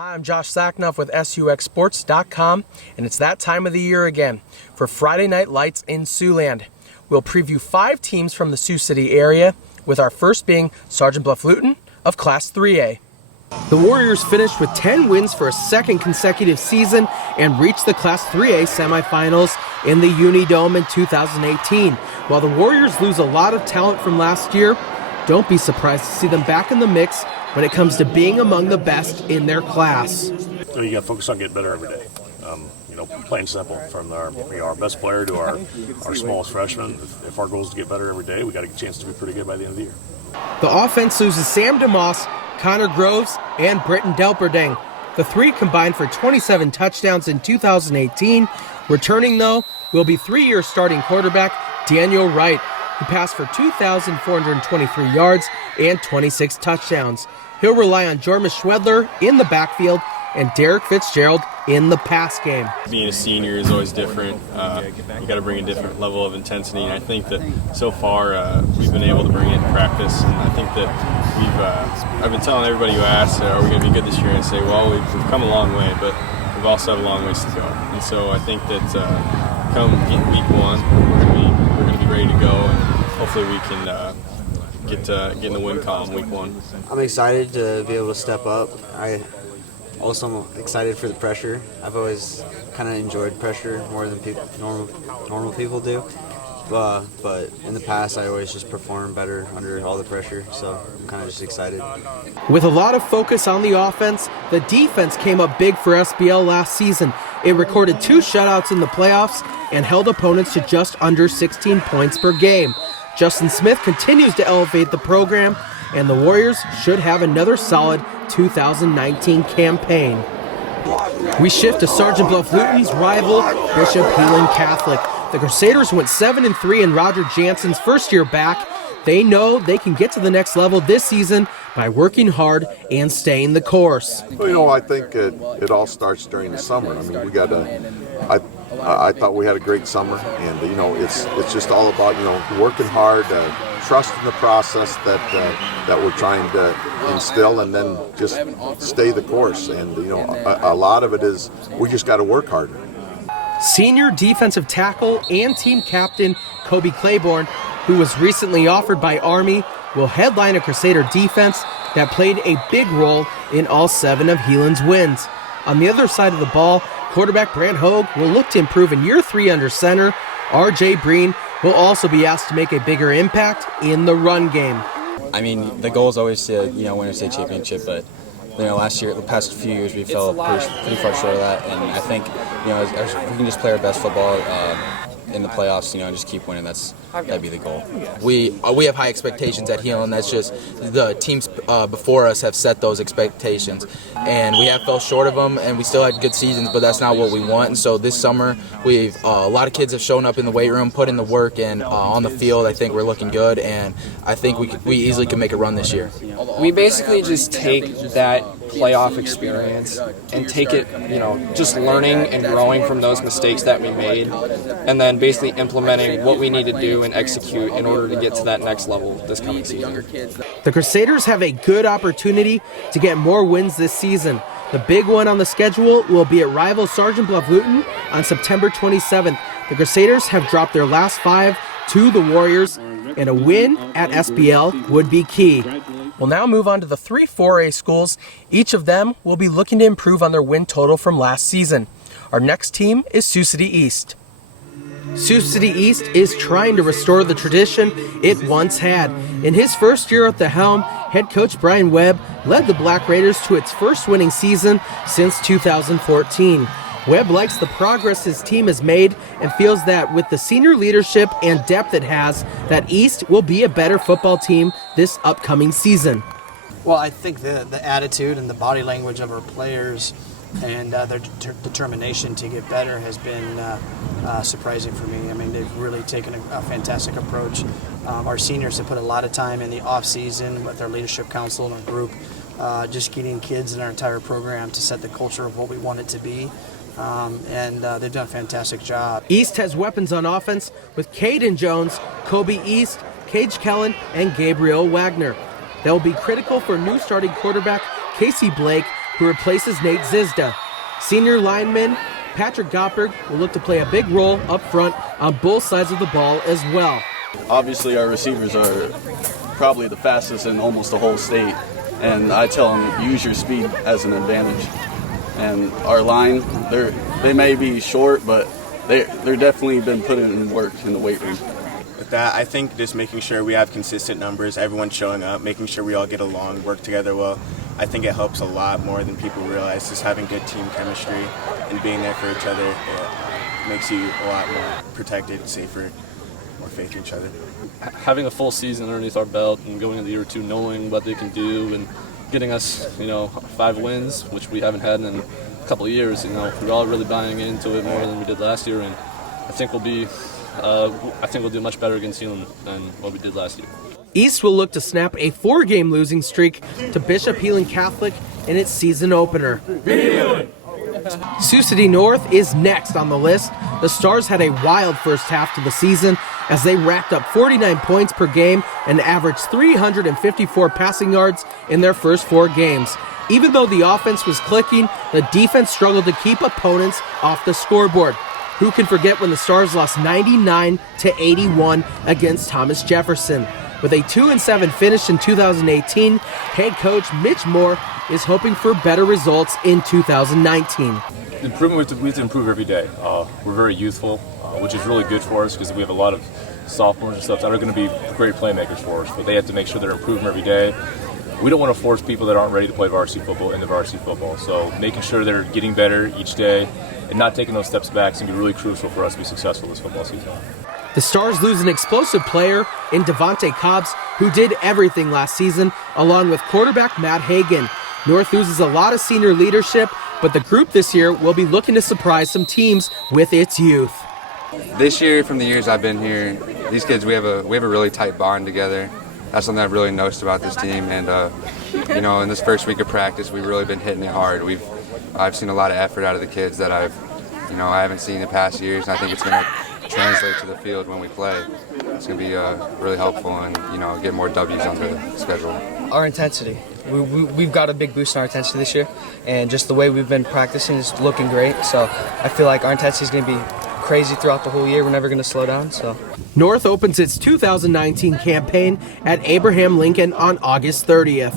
Hi, I'm Josh Sacknoff with SUXSports.com, and it's that time of the year again for Friday Night Lights in Siouxland. We'll preview 5 teams from the Sioux City area, with our first being Sergeant Bluff-Luton of Class 3A. The Warriors finished with 10 wins for a second consecutive season and reached the Class 3A semifinals in the Unidome in 2018. While the Warriors lose a lot of talent from last year, don't be surprised to see them back in the mix when it comes to being among the best in their class. So you got to focus on getting better every day. Plain and simple. From our best player to our smallest freshman, if our goal is to get better every day, we got a chance to be pretty good by the end of the year. The offense loses Sam DeMoss, Connor Groves, and Britton Delperding. The three combined for 27 touchdowns in 2018. Returning, though, will be 3-year starting quarterback Daniel Wright, who passed for 2,423 yards and 26 touchdowns. He'll rely on Jorma Schwedler in the backfield and Derek Fitzgerald in the pass game. Being a senior is always different. You got to bring a different level of intensity, and I think that so far we've been able to bring it in practice. And I think that I've been telling everybody who asks, "Are we going to be good this year?" And I say, "Well, we've come a long way, but we've also have a long ways to go." And so I think that come week 1, we're going to be ready to go, and hopefully we can get in the win column week 1. I'm excited to be able to step up. I also am excited for the pressure. I've always kind of enjoyed pressure more than normal people do. But in the past, I always just perform better under all the pressure, so I'm kind of just excited. With a lot of focus on the offense, the defense came up big for SBL last season. It recorded 2 shutouts in the playoffs and held opponents to just under 16 points per game. Justin Smith continues to elevate the program, and the Warriors should have another solid 2019 campaign. We shift to Sergeant Bluff-Luton's rival, Bishop Heelan Catholic. The Crusaders went 7-3 in Roger Jansen's first year back. They know they can get to the next level this season by working hard and staying the course. Well, I think it all starts during the summer. I mean, we got I thought we had a great summer, and it's just all about working hard, trusting the process that we're trying to instill, and then just stay the course. And a lot of it is we just got to work harder. Senior defensive tackle and team captain Kobe Claiborne, who was recently offered by Army, will headline a Crusader defense that played a big role in all 7 of Heelan's wins. On the other side of the ball, quarterback Brant Hogue will look to improve in year 3 under center. R.J. Breen will also be asked to make a bigger impact in the run game. I mean, the goal is always to win a state championship, but last year, the past few years, we fell pretty far short of that, and I think as we can just play our best football in the playoffs, and just keep winning. That'd be the goal. We have high expectations at Heelan. That's just the teams before us have set those expectations, and we have fell short of them. And we still had good seasons, but that's not what we want. And so this summer, we've a lot of kids have shown up in the weight room, put in the work, and on the field, I think we're looking good. And I think we easily can make a run this year. We basically just take that playoff experience and take it, just learning and growing from those mistakes that we made, and then basically implementing what we need to do and execute in order to get to that next level this coming season. The Crusaders have a good opportunity to get more wins this season. The big one on the schedule will be at rival Sergeant Bluff-Luton on September 27th. The Crusaders have dropped their last 5 to the Warriors, and a win at SBL would be key. We'll now move on to the 3 4A schools. Each of them will be looking to improve on their win total from last season. Our next team is Sioux City East. Sioux City East is trying to restore the tradition it once had. In his first year at the helm, head coach Brian Webb led the Black Raiders to its first winning season since 2014. Webb likes the progress his team has made and feels that with the senior leadership and depth it has, that East will be a better football team this upcoming season. Well, I think the attitude and the body language of our players and their determination to get better has been surprising for me. I mean, they've really taken a fantastic approach. Our seniors have put a lot of time in the off-season with our leadership council and our group, just getting kids in our entire program to set the culture of what we want it to be. And they've done a fantastic job. East has weapons on offense with Caden Jones, Kobe East, Cage Kellen, and Gabriel Wagner. That will be critical for new starting quarterback Casey Blake, who replaces Nate Zizda. Senior lineman Patrick Gottberg will look to play a big role up front on both sides of the ball as well. Obviously, our receivers are probably the fastest in almost the whole state, and I tell them, use your speed as an advantage. And our line, they may be short, but they're definitely been putting in work in the weight room. With that, I think just making sure we have consistent numbers, everyone showing up, making sure we all get along, work together well, I think it helps a lot more than people realize. Just having good team chemistry and being there for each other, it makes you a lot more protected, safer, more faith in each other. Having a full season underneath our belt and going into year 2 knowing what they can do and getting us, 5 wins, which we haven't had in a couple of years, we're all really buying into it more than we did last year, and I think we'll do much better against Heelan than what we did last year. East will look to snap a 4-game losing streak to Bishop Heelan Catholic in its season opener. Sioux City North is next on the list. The Stars had a wild first half to the season as they racked up 49 points per game and averaged 354 passing yards in their first 4 games. Even though the offense was clicking, the defense struggled to keep opponents off the scoreboard. Who can forget when the Stars lost 99-81 against Thomas Jefferson? With a 2-7 finish in 2018, head coach Mitch Moore is hoping for better results in 2019. Improvement, we have to improve every day. We're very youthful, which is really good for us because we have a lot of sophomores and stuff that are going to be great playmakers for us, but they have to make sure they're improving every day. We don't want to force people that aren't ready to play varsity football into varsity football, so making sure they're getting better each day and not taking those steps back is going to be really crucial for us to be successful this football season. The Stars lose an explosive player in Devontae Cobbs, who did everything last season, along with quarterback Matt Hagan. North loses a lot of senior leadership, but the group this year will be looking to surprise some teams with its youth. This year, from the years I've been here, these kids, we have a really tight bond together. That's something I've really noticed about this team, and in this first week of practice, we've really been hitting it hard. I've seen a lot of effort out of the kids that I haven't seen in past years, and I think it's going to translate to the field when we play. It's going to be really helpful and get more W's on the schedule. Our intensity. We've got a big boost in our intensity this year, and just the way we've been practicing is looking great. So I feel like our intensity is going to be crazy throughout the whole year. We're never going to slow down. So North opens its 2019 campaign at Abraham Lincoln on August 30th.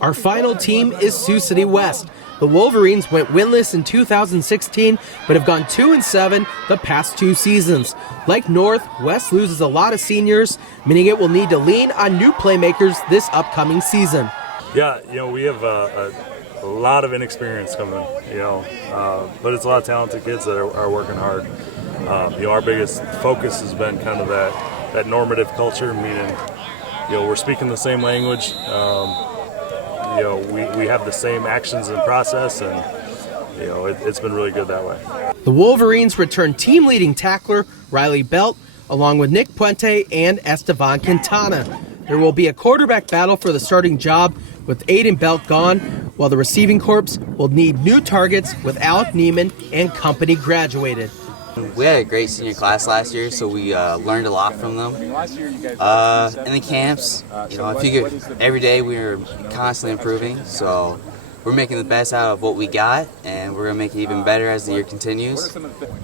Our final team is Sioux City West. The Wolverines went winless in 2016, but have gone 2-7 the past 2 seasons. Like North, West loses a lot of seniors, meaning it will need to lean on new playmakers this upcoming season. Yeah, we have a lot of inexperience coming, but it's a lot of talented kids that are working hard. Our biggest focus has been kind of that normative culture, meaning, we're speaking the same language. We have the same actions and process, and it's been really good that way. The Wolverines return team-leading tackler Riley Belt, along with Nick Puente and Esteban Quintana. There will be a quarterback battle for the starting job with Aiden Belt gone, while the receiving corps will need new targets with Alec Neiman and company graduated. We had a great senior class last year, so we learned a lot from them. In the camps, every day we were constantly improving, so we're making the best out of what we got, and we're going to make it even better as the year continues.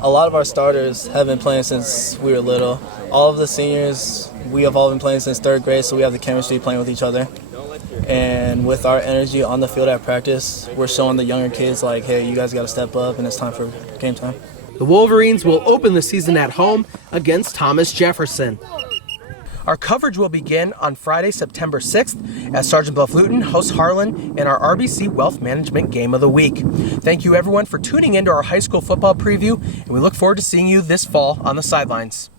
a lot of our starters have been playing since we were little. All of the seniors, we have all been playing since 3rd grade, so we have the chemistry playing with each other. And with our energy on the field at practice, we're showing the younger kids, like, hey, you guys got to step up, and it's time for game time. The Wolverines will open the season at home against Thomas Jefferson. Our coverage will begin on Friday, September 6th as Sergeant Bluff-Luton hosts Harlan in our RBC Wealth Management Game of the Week. Thank you, everyone, for tuning into our high school football preview, and we look forward to seeing you this fall on the sidelines.